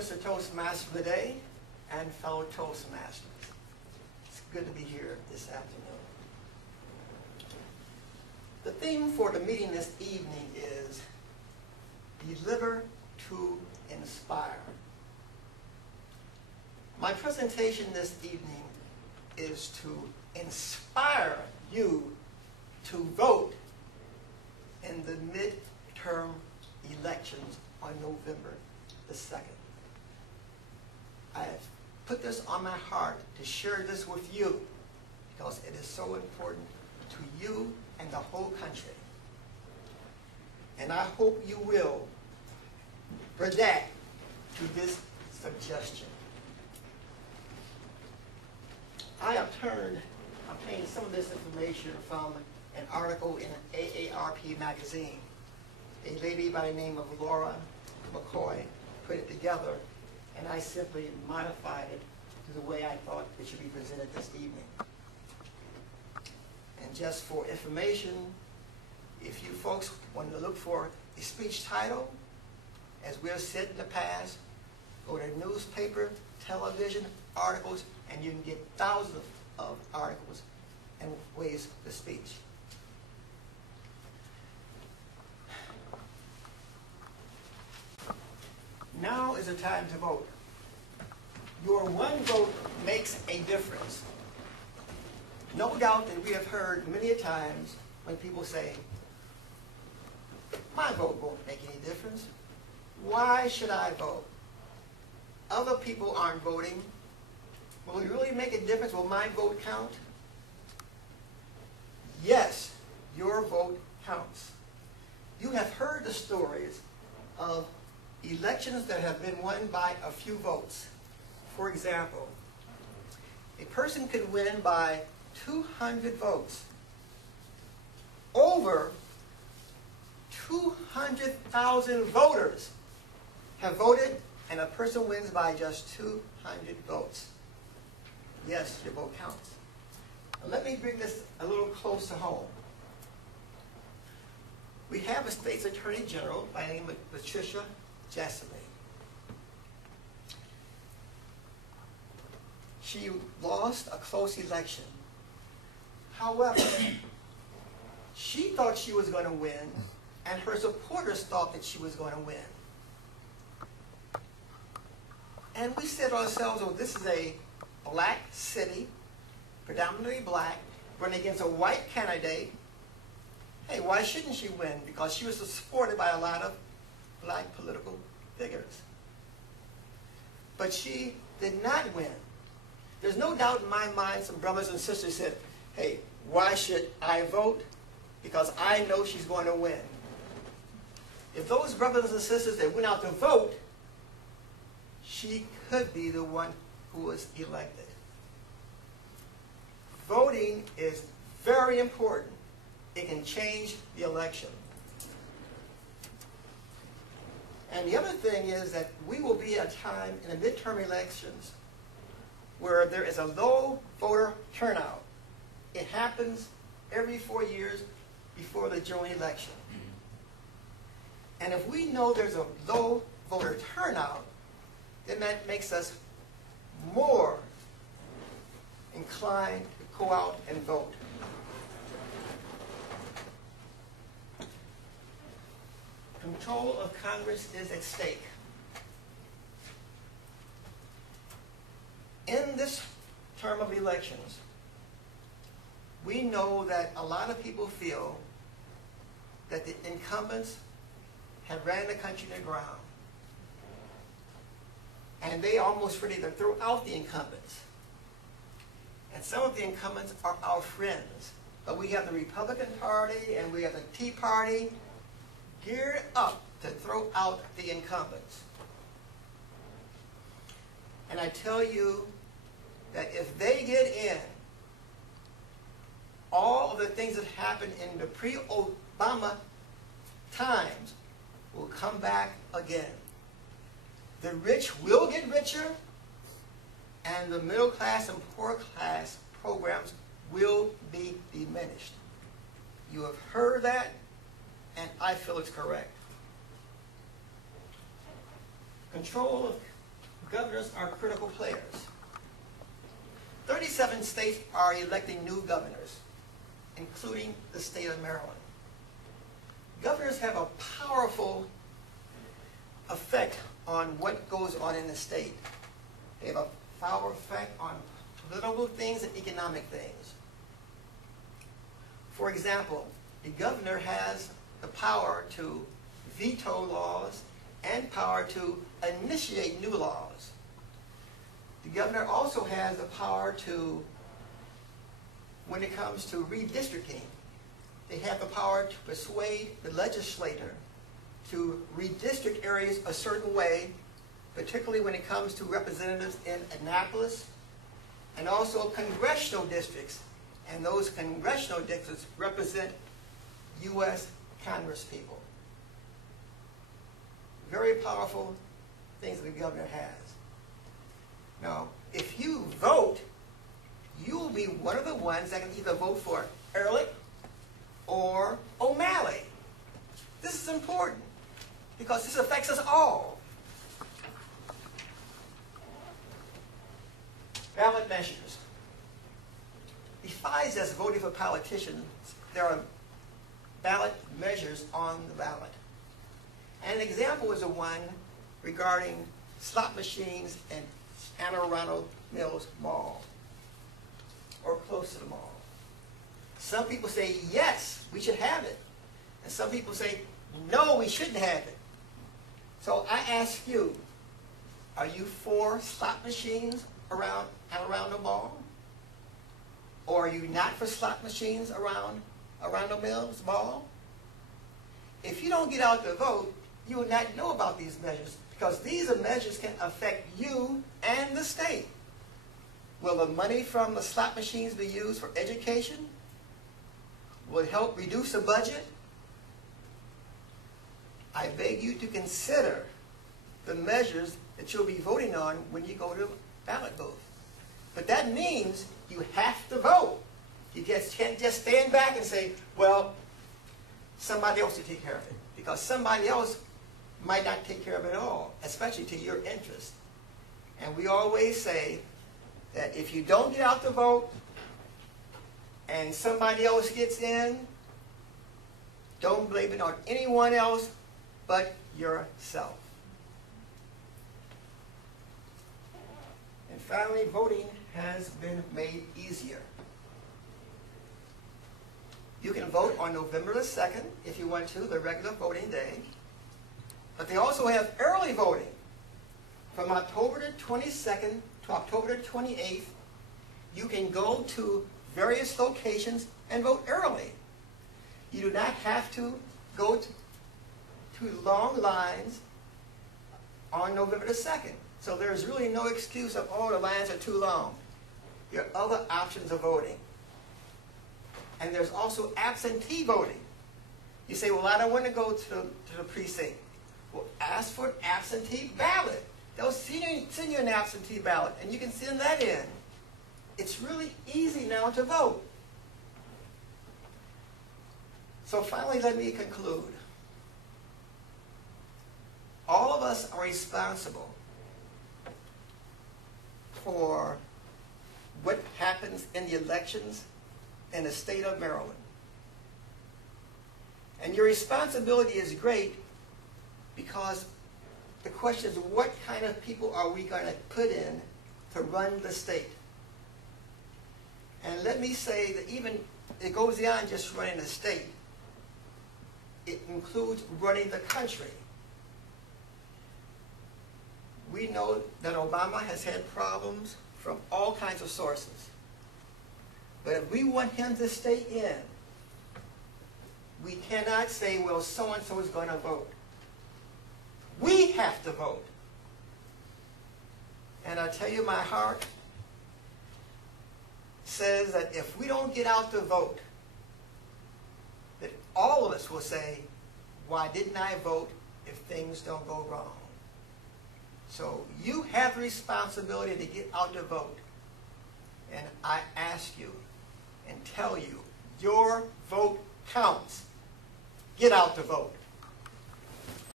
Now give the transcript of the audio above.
Mr. Toastmaster of the Day and fellow Toastmasters. It's good to be here this afternoon. The theme for the meeting this evening is Deliver to Inspire. My presentation this evening is to inspire you to vote in the midterm elections on November the 2nd. I have put this on my heart to share this with you because it is so important to you and the whole country. And I hope you will redact to this suggestion. I obtained some of this information from an article in AARP magazine. A lady by the name of Laura McCoy put it together, and I simply modified it to the way I thought it should be presented this evening. And just for information, if you folks want to look for a speech title, as we have said in the past, go to newspaper, television, articles, and you can get thousands of articles and ways to speech. Now is the time to vote. Your one vote makes a difference. No doubt that we have heard many a times when people say, my vote won't make any difference. Why should I vote? Other people aren't voting. Will it really make a difference? Will my vote count? Yes, your vote counts. You have heard the stories of elections that have been won by a few votes. For example, a person could win by 200 votes. Over 200,000 voters have voted, and a person wins by just 200 votes. Yes, your vote counts. Now, let me bring this a little closer home. We have a state's attorney general by the name of Patricia Jessamine. She lost a close election. However, she thought she was going to win, and her supporters thought that she was going to win. And we said to ourselves, oh, this is a black city, predominantly black, running against a white candidate. Hey, why shouldn't she win? Because she was supported by a lot of black political figures. But she did not win. There's no doubt in my mind some brothers and sisters said, hey, why should I vote? Because I know she's going to win. If those brothers and sisters that went out to vote, she could be the one who was elected. Voting is very important. It can change the election. And the other thing is that we will be at a time in the midterm elections where there is a low voter turnout. It happens every 4 years before the general election. And if we know there's a low voter turnout, then that makes us more inclined to go out and vote. Control of Congress is at stake. In this term of elections, we know that a lot of people feel that the incumbents have ran the country to the ground. And they almost ready to throw out the incumbents. And some of the incumbents are our friends. But we have the Republican Party and we have the Tea Party geared up to throw out the incumbents. And I tell you that if they get in, all of the things that happened in the pre-Obama times will come back again. The rich will get richer, and the middle class and poor class programs will be diminished. You have heard that, and I feel it's correct. Control of governors are critical players. 37 states are electing new governors, including the state of Maryland. Governors have a powerful effect on what goes on in the state. They have a powerful effect on political things and economic things. For example, the governor has the power to veto laws and power to initiate new laws. The governor also has the power to, when it comes to redistricting, they have the power to persuade the legislator to redistrict areas a certain way, particularly when it comes to representatives in Annapolis, and also congressional districts. And those congressional districts represent U.S. Congress people. Very powerful things that the governor has. Now, if you vote, you will be one of the ones that can either vote for Ehrlich or O'Malley. This is important because this affects us all. Ballot measures. Besides just voting for politicians, there are ballot measures on the ballot. And an example is the one regarding slot machines in Anne Arundel Mills Mall, or close to the mall. Some people say, yes, we should have it. And some people say, no, we shouldn't have it. So I ask you, are you for slot machines around Anne Arundel Mall? Or are you not for slot machines around Arundel Mills Mall? If you don't get out to vote, you will not know about these measures, because these measures can affect you and the state. Will the money from the slot machines be used for education? Will it help reduce the budget? I beg you to consider the measures that you'll be voting on when you go to the ballot booth. But that means you have to vote. You just can't just stand back and say, well, somebody else will take care of it. Because somebody else might not take care of it at all, especially to your interest. And we always say that if you don't get out to vote and somebody else gets in, don't blame it on anyone else but yourself. And finally, voting has been made easier. You can vote on November the 2nd if you want to, the regular voting day. But they also have early voting from October the 22nd to October the 28th. You can go to various locations and vote early. You do not have to go to long lines on November the 2nd. So there's really no excuse of, oh, the lines are too long. There are other options of voting. And there's also absentee voting. You say, well, I don't want to go to the precinct. Well, ask for an absentee ballot. They'll send you an absentee ballot, and you can send that in. It's really easy now to vote. So finally, let me conclude. All of us are responsible for what happens in the elections in the state of Maryland. And your responsibility is great, because the question is, what kind of people are we going to put in to run the state? And let me say that even it goes beyond just running the state. It includes running the country. We know that Obama has had problems from all kinds of sources. But if we want him to stay in, we cannot say, well, so-and-so is going to vote. We have to vote. And I tell you, my heart says that if we don't get out to vote, that all of us will say, why didn't I vote if things don't go wrong? So you have the responsibility to get out to vote. And I ask you and tell you, your vote counts. Get out to vote.